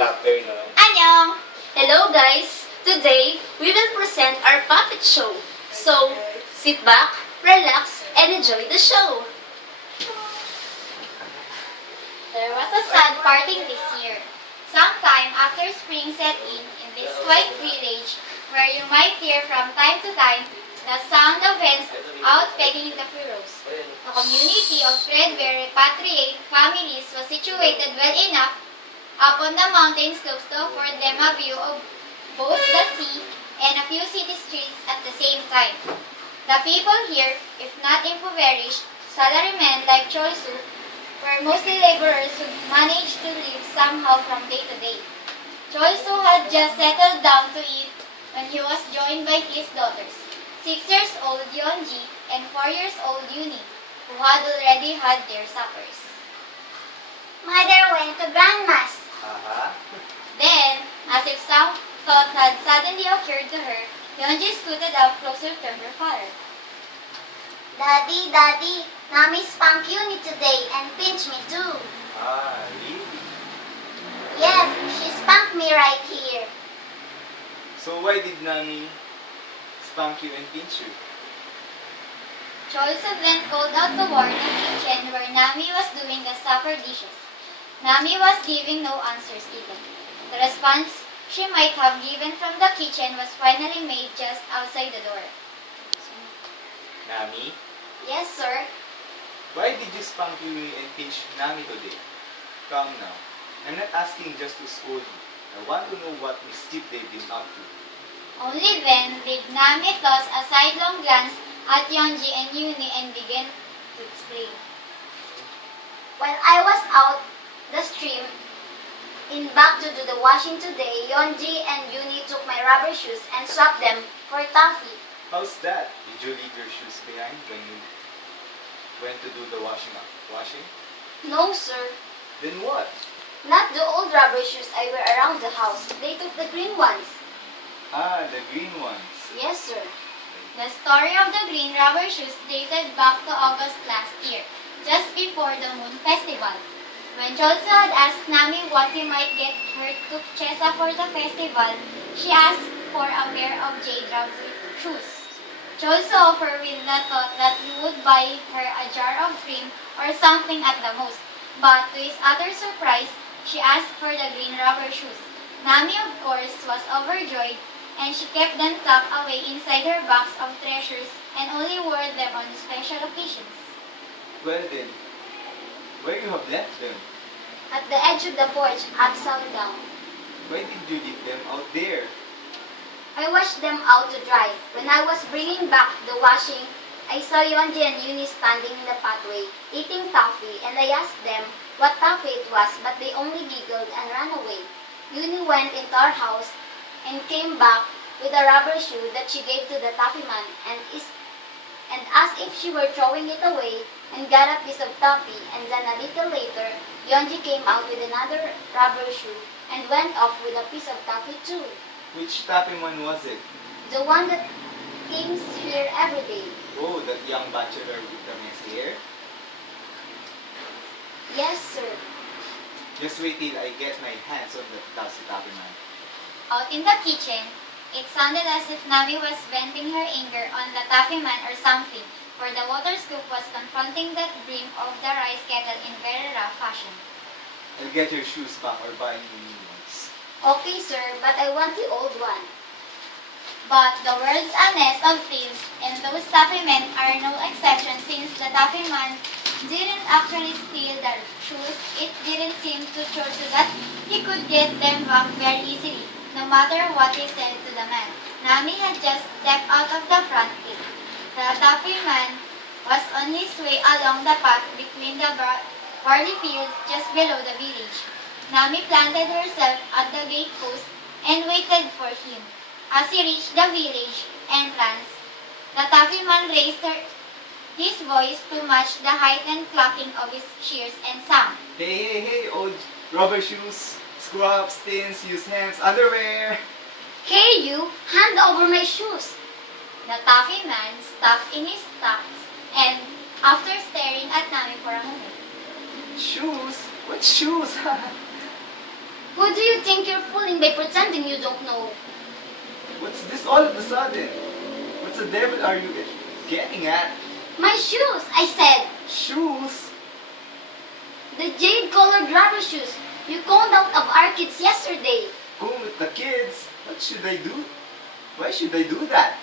Good afternoon. Annyeong! Hello guys! Today, we will present our puppet show. So, sit back, relax, and enjoy the show. There was a sad parting this year. Sometime after spring set in this quiet village, where you might hear from time to time the sound of hens out pegging the furrows. The community of threadbare repatriate families was situated well enough up on the mountain slopes to afford them a view of both the sea and a few city streets at the same time. The people here, if not impoverished, salarymen like Cholsu, were mostly laborers who managed to live somehow from day to day. Cholsu had just settled down to eat when he was joined by his daughters, 6-years-old Yeonji and 4-years-old Yuni, who had already had their suppers. Mother went to Grandma's. Then, as if some thought had suddenly occurred to her, Yeonji scooted up closer to her father. Daddy, Daddy, Nami spanked Uni today and pinched me too. Really? Yes, she spanked me right here. So why did Nami spank you and pinch you? Cholsu then called out toward the kitchen where Nami was doing the supper dishes. Nami was giving no answers even. The response she might have given from the kitchen was finally made just outside the door. Nami, Yes, sir. why did you spank Yuni and pinch Nami today? Calm now. I'm not asking just to scold you. I want to know what mischief they've been up to. Only then did Nami toss a sidelong glance at Yeonji and Yuni and began to explain. While I was out the stream in back to do the washing today, Yeonji and Yuni took my rubber shoes and swapped them for taffy. How's that? Did you leave your shoes behind when you went to do the washing? No, sir. Then what? Not the old rubber shoes I wear around the house. They took the green ones. The green ones. Yes, sir. The story of the green rubber shoes dated back to August last year, just before the Moon Festival. When Cholsu had asked Nami what he might get her to Chesa for the festival, she asked for a pair of jade rubber shoes. Cholsu offered with the thought that he would buy her a jar of cream or something at the most, but to his utter surprise, she asked for the green rubber shoes. Nami, of course, was overjoyed, and she kept them tucked away inside her box of treasures and only wore them on special occasions. Well then, where you have left them? At the edge of the porch, upside down. Why did you leave them out there? I washed them out to dry. When I was bringing back the washing, I saw Yeonji and Yuni standing in the pathway, eating toffee, and I asked them what toffee it was, but they only giggled and ran away. Yuni went into our house and came back with a rubber shoe that she gave to the taffyman and asked if she were throwing it away and got a piece of toffee, and then a little later, Yeonji came out with another rubber shoe and went off with a piece of toffee too. Which taffyman was it? The one that came here every day. Oh, that young bachelor with the messy hair? Yes, sir. Just wait till I get my hands on the taffyman. Out in the kitchen, it sounded as if Nami was venting her anger on the taffyman or something, for the water scoop was confronting the brim of the rice kettle in very rough fashion. I'll get your shoes back or buy you new ones. Okay, sir, but I want the old one. But the world's a nest of thieves, and those taffymen are no exception since the taffyman didn't actually steal the shoes. It didn't seem to Chorsu that he could get them back very easily, no matter what he said to the man. Nami had just stepped out of the front gate. The taffyman was on his way along the path between the barley fields just below the village. Nami planted herself at the gate post and waited for him. As he reached the village entrance, the taffyman raised his voice to match the heightened clacking of his shears and sang. Hey, old rubber shoes, scrubs, tins, used hams, underwear. Hey, you! Hand over my shoes! The taffyman stopped in his tracks and, after staring at Nami for a moment, Shoes? What shoes? Who do you you think you're fooling by pretending you don't know? What's this all of a sudden? What the devil are you getting at? My shoes, I said. Shoes? The jade-colored rubber shoes you combed out of our kids yesterday. Go with the kids. What should I do? Why should I do that?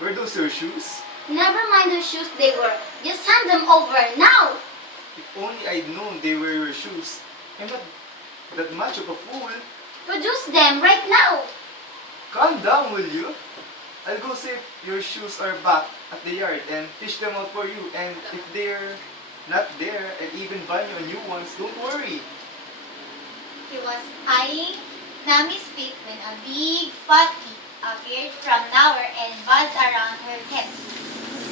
Were those your shoes? Never mind whose shoes they were. Just hand them over now. If only I'd known they were your shoes. I'm not that much of a fool. Produce them right now. Calm down, will you? I'll go see if your shoes are back at the yard and fish them out for you. And if they're not there, I'll even buy you new ones. Don't worry. He was eyeing Nami's feet when a big fat bee appeared from nowhere and buzzed around her head.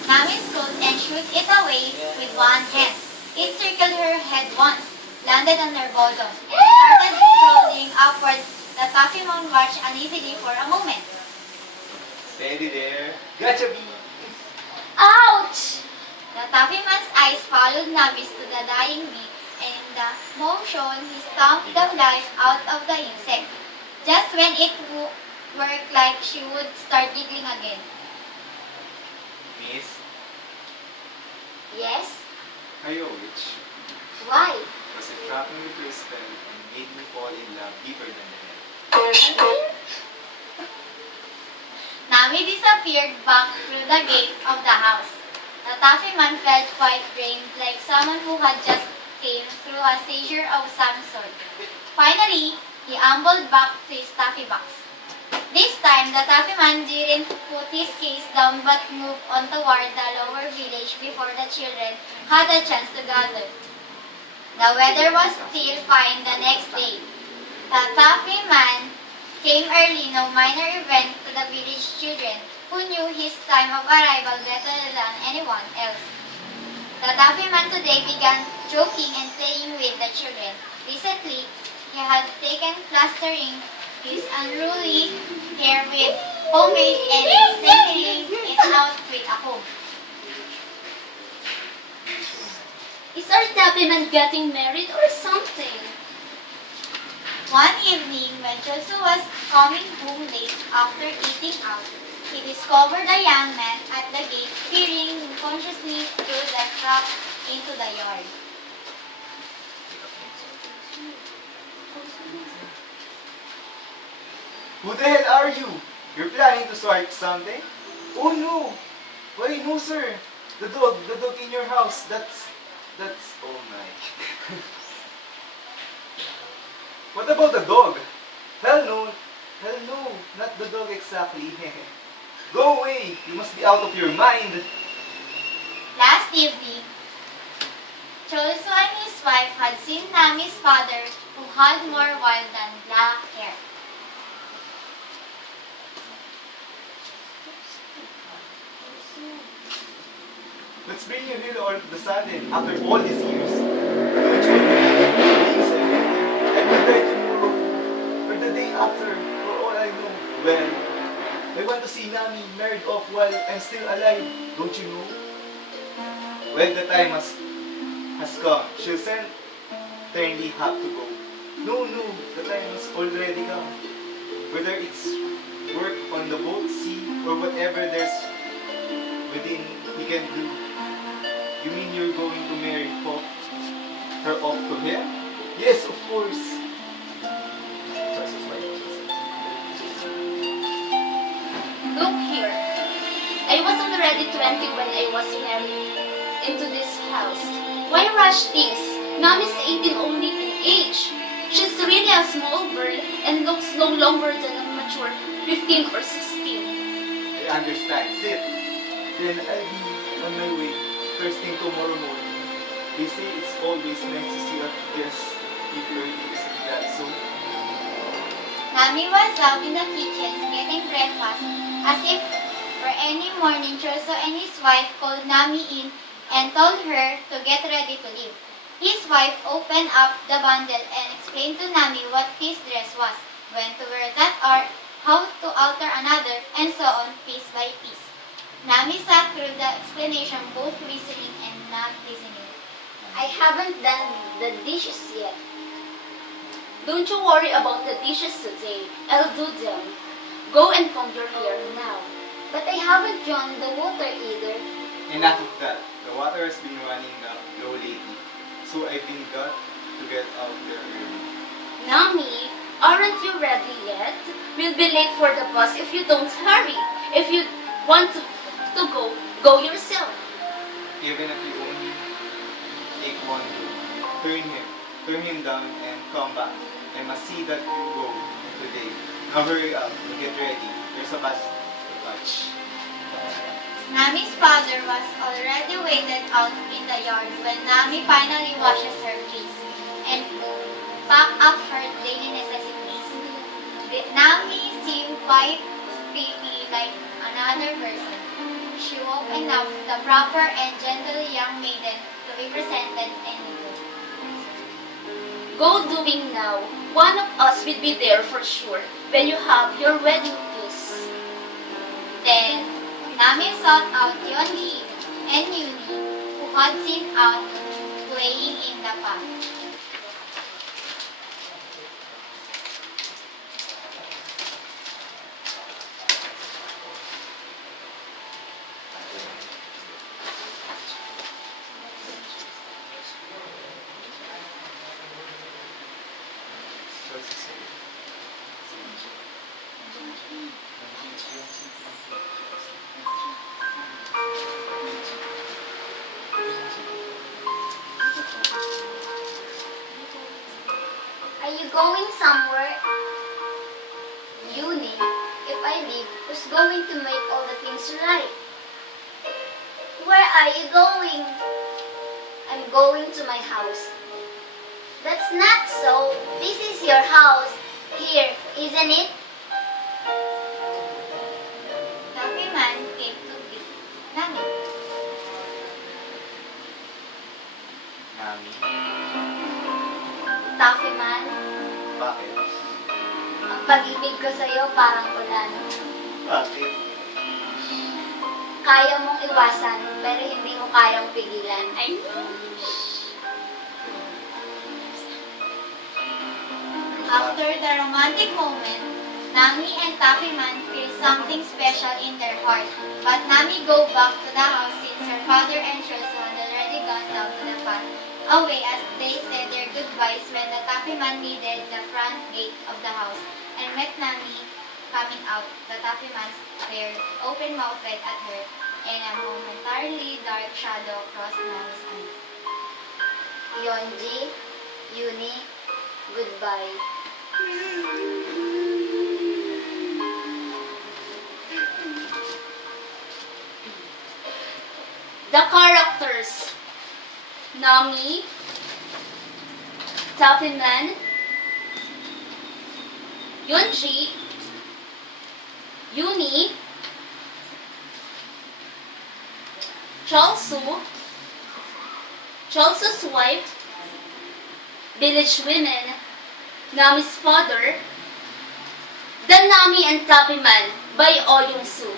Nami scooped and shoot it away with one hand. It circled her head once, landed on her bosom, and started rolling upwards. The taffyman watched uneasily for a moment. Steady there. Gotcha, bee. Ouch! The taffyman's eyes followed Nami's to the dying bee, and in the motion he stomped the life out of the insect. Just when it worked like she would start giggling again. Miss, Yes? are you a witch? Why? Was it trapped me with your spell and made me fall in love deeper than the head? Nami disappeared back through the gate of the house. The taffyman felt quite drained, like someone who had just came through a seizure of some sort. Finally, he ambled back to his taffy box. This time, the taffyman didn't put his case down but moved on toward the lower village before the children had a chance to gather. The weather was still fine the next day. The taffyman came early, no minor event to the village children, who knew his time of arrival better than anyone else. The taffyman today began joking and playing with the children. Recently, he had taken plastering his unruly hair with pomade and straightening it out with a comb. Is our taffyman getting married or something? One evening, when Josu was coming home late after eating out, he discovered a young man at the gate peering unconsciously through the crack into the yard. Who the hell are you? You're planning to swipe something? Oh no! Why no, sir? The dog in your house. That's, oh my. What about the dog? Hell no, not the dog exactly. Go away, you must be out of your mind. Last evening, Josu and his wife had seen Nami's father, who had more wild than black hair. Let's bring you here all of the sudden, after all these years. Don't you please, I will die tomorrow, or the day after, for all I know. Well, I want to see Nami married off while I'm still alive, don't you know? Well, the time has come. She'll certainly have to go. No, the time has already come. Whether it's work on the boat, sea, or whatever there's within he can do. You mean you're going to marry her off to him? Yes, of course. Look here. I was already 20 when I was married into this house. Why rush things? Nami's 18 only in age. She's really a small girl and looks no longer than a mature 15 or 16. I understand. Sit. Then I'll be on my way. First thing tomorrow morning. They say it's always nice to see a guest eat early. Isn't that so? Nami was out in the kitchen getting breakfast, as if for any morning. Josu and his wife called Nami in and told her to get ready to leave. His wife opened up the bundle and explained to Nami what his dress was, when to wear that or how to alter another, and so on piece by piece. Nami sat through the explanation, both listening and not listening. I haven't done the dishes yet. Don't you worry about the dishes today. I'll do them. Go and comb your hair now. But I haven't drawn the water either. Enough of that. The water has been running low lately, so I've been got to get out there early. Nami, aren't you ready yet? We'll be late for the bus if you don't hurry. If you want to go, go yourself. Even if you only take one look, turn him down and come back. I must see that you go today. Now hurry up and get ready. There's a bus to catch. Nami's father was already waited out in the yard when Nami finally washes her face and packed up her daily necessities. Nami seemed quite pretty like another person. She woke enough the proper and gentle young maiden to be presented and Go doing now. One of us will be there for sure when you have your wedding kiss. then Nami sought out Yonji and Yuni, who had seen out playing in the park. Are you going somewhere? Uni, if I leave, who's going to make all the things right? Where are you going? I'm going to my house. That's not so. This is your house. Here, isn't it? Taffyman came to greet Nami. Nami, Taffyman, bakit? ang pag-ibig ko sa'yo parang ulan. Bakit? Kaya mong iwasan, pero hindi mo kayang pigilan. Ay, After the romantic moment, Nami and Taffyman feel something special in their heart. But Nami go back to the house since her father and Churso had already gone down to the path away as they said their goodbyes when the Taffyman needed the front gate of the house and met Nami coming out. The Taffyman stared open-mouthed at her and a momentarily dark shadow crossed Nami's eyes. Yonji, Uni, goodbye. the characters. Nami, Taffyman, Yunji, Yuni, Chalsu, Chalsu's wife, village women, Nami's father, The Nami and Taffyman by Oh Young-soo.